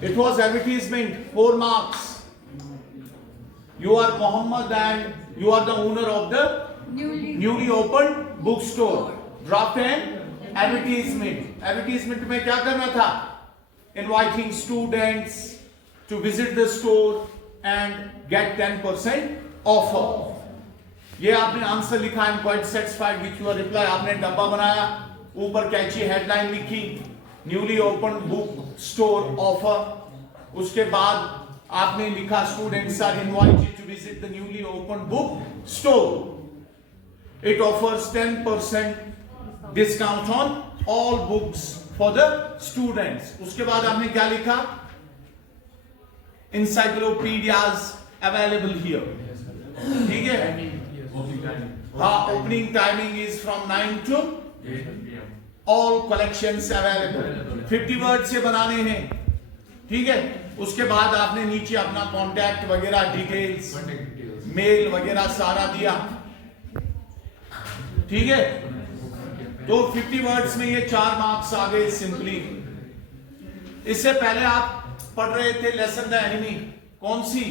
It was advertisement, 4 marks. You are Muhammad and you are the owner of the newly opened bookstore. Draft and advertisement. Advertisement में क्या करना था? Inviting students to visit the store and get 10% offer. ये आपने answer लिखा, I am quite satisfied with your reply. आपने डब्बा बनाया, ऊपर कैची हेडलाइन लिखी, newly open book store offer. उसके बाद आपने लिखा students are invited to visit the newly open book store. It offers 10% discount on all books for the students. उसके बाद आपने क्या लिखा? Encyclopedias available here. ठीक है? हाँ, opening timing is from 9 to 8 p.m. All collections available. 50 words से बनाने हैं. ठीक है? उसके बाद आपने नीचे अपना कॉन्टैक्ट वगैरह डिटेल्स, मेल वगैरह सारा दिया. ठीक है? तो 50 वर्ड्स में ये 4 मार्क्स आ गए सिंपली. इससे पहले आप पढ़ रहे थे लेसन द एनिमी. कौन सी?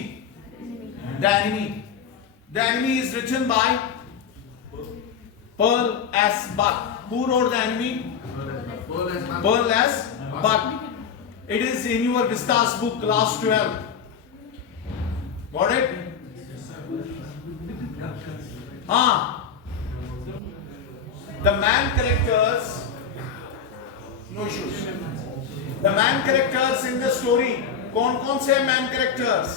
The enemy. The enemy is written by Pearl S. Buck. Who wrote the enemy? Pearl S. Buck. It is in your Vistas book, class 12. Got it? The man characters, no issues. The man characters in the story. कौन से man characters?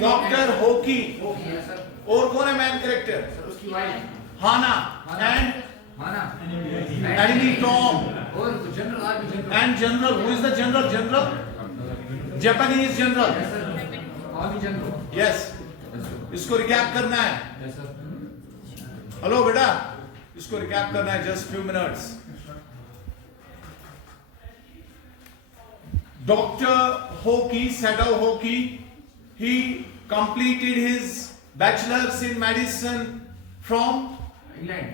Doctor होकी. और कौन है main character? Hana and enemy Tom and general. Who is the general? General Japanese general. Yes. इसको recap करना है. Hello बेटा, इसको रिकैप करना है. Just few minutes. Doctor Hoki, सैडो Hoki, he completed his bachelor's in medicine from England,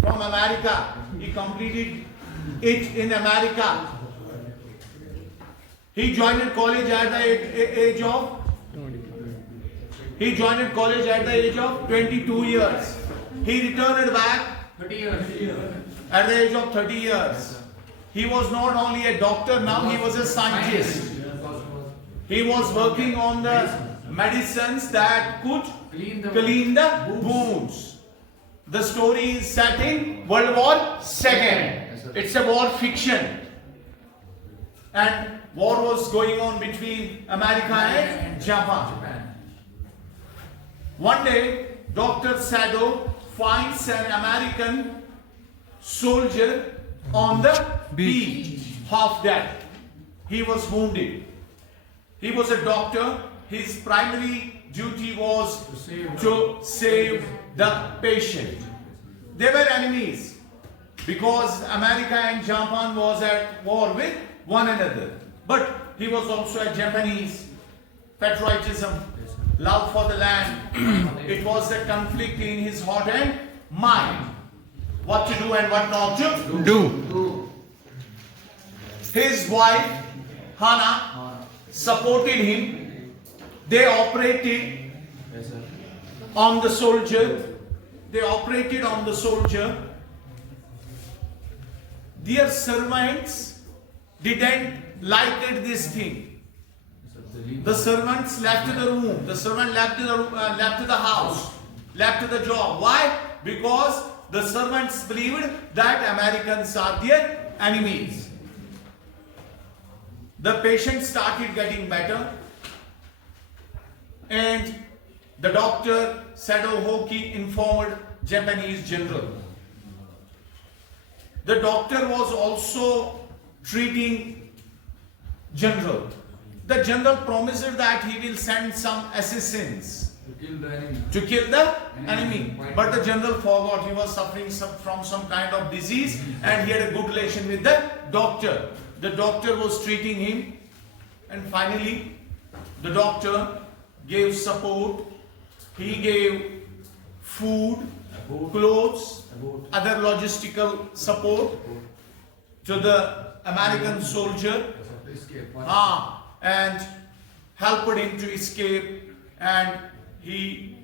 from America. He completed it in America. He joined college at the age of 22 years. He returned back 30 years. At the age of 30 years. He was not only a doctor, now he was a scientist. He was working on the medicines that could clean the wounds. The story is set in World War II. It's a war fiction. And war was going on between America and Japan. One day, Dr. Sado finds an American soldier on the beach, half dead. He was wounded. He was a doctor. His primary duty was to save the patient. They were enemies because America and Japan was at war with one another. But he was also a Japanese. Patriotism, love for the land. It was a conflict in his heart and mind. What to do and what not to do. His wife, Hannah, supported him. They operated on the soldier. Their servants didn't like this thing. The servants left the room. The servant left the house, left the job. Why? Because the servants believed that Americans are their enemies. The patient started getting better, and the doctor Sado Hoki informed Japanese general. The doctor was also treating general. The general promised that he will send some assassins to kill the enemy. But the general forgot. He was suffering from some kind of disease, and he had a good relation with the doctor. The doctor was treating him, and finally the doctor gave support. He gave food, clothes, other logistical support. to the American soldier and helped him to escape, and he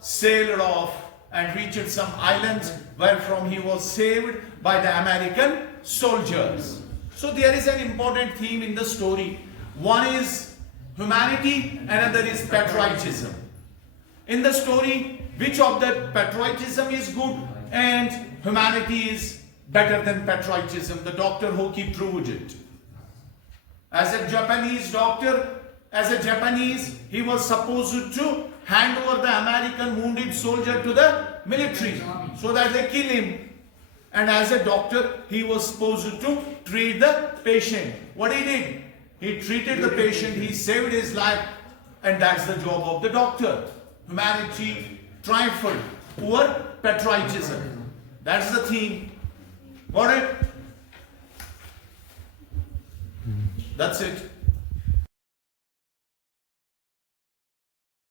sailed off and reached some islands where from he was saved by the American soldiers. So there is an important theme in the story. One is humanity, another is patriotism. In the story, which of the patriotism is good and humanity is better than patriotism? The Dr. Hoki proved it. As a Japanese doctor, he was supposed to hand over the American wounded soldier to the military so that they kill him. And as a doctor, he was supposed to treat the patient. What he did? He treated the patient, he saved his life, and that's the job of the doctor. Humanity triumphed over patriotism. That's the theme. Got it? That's it.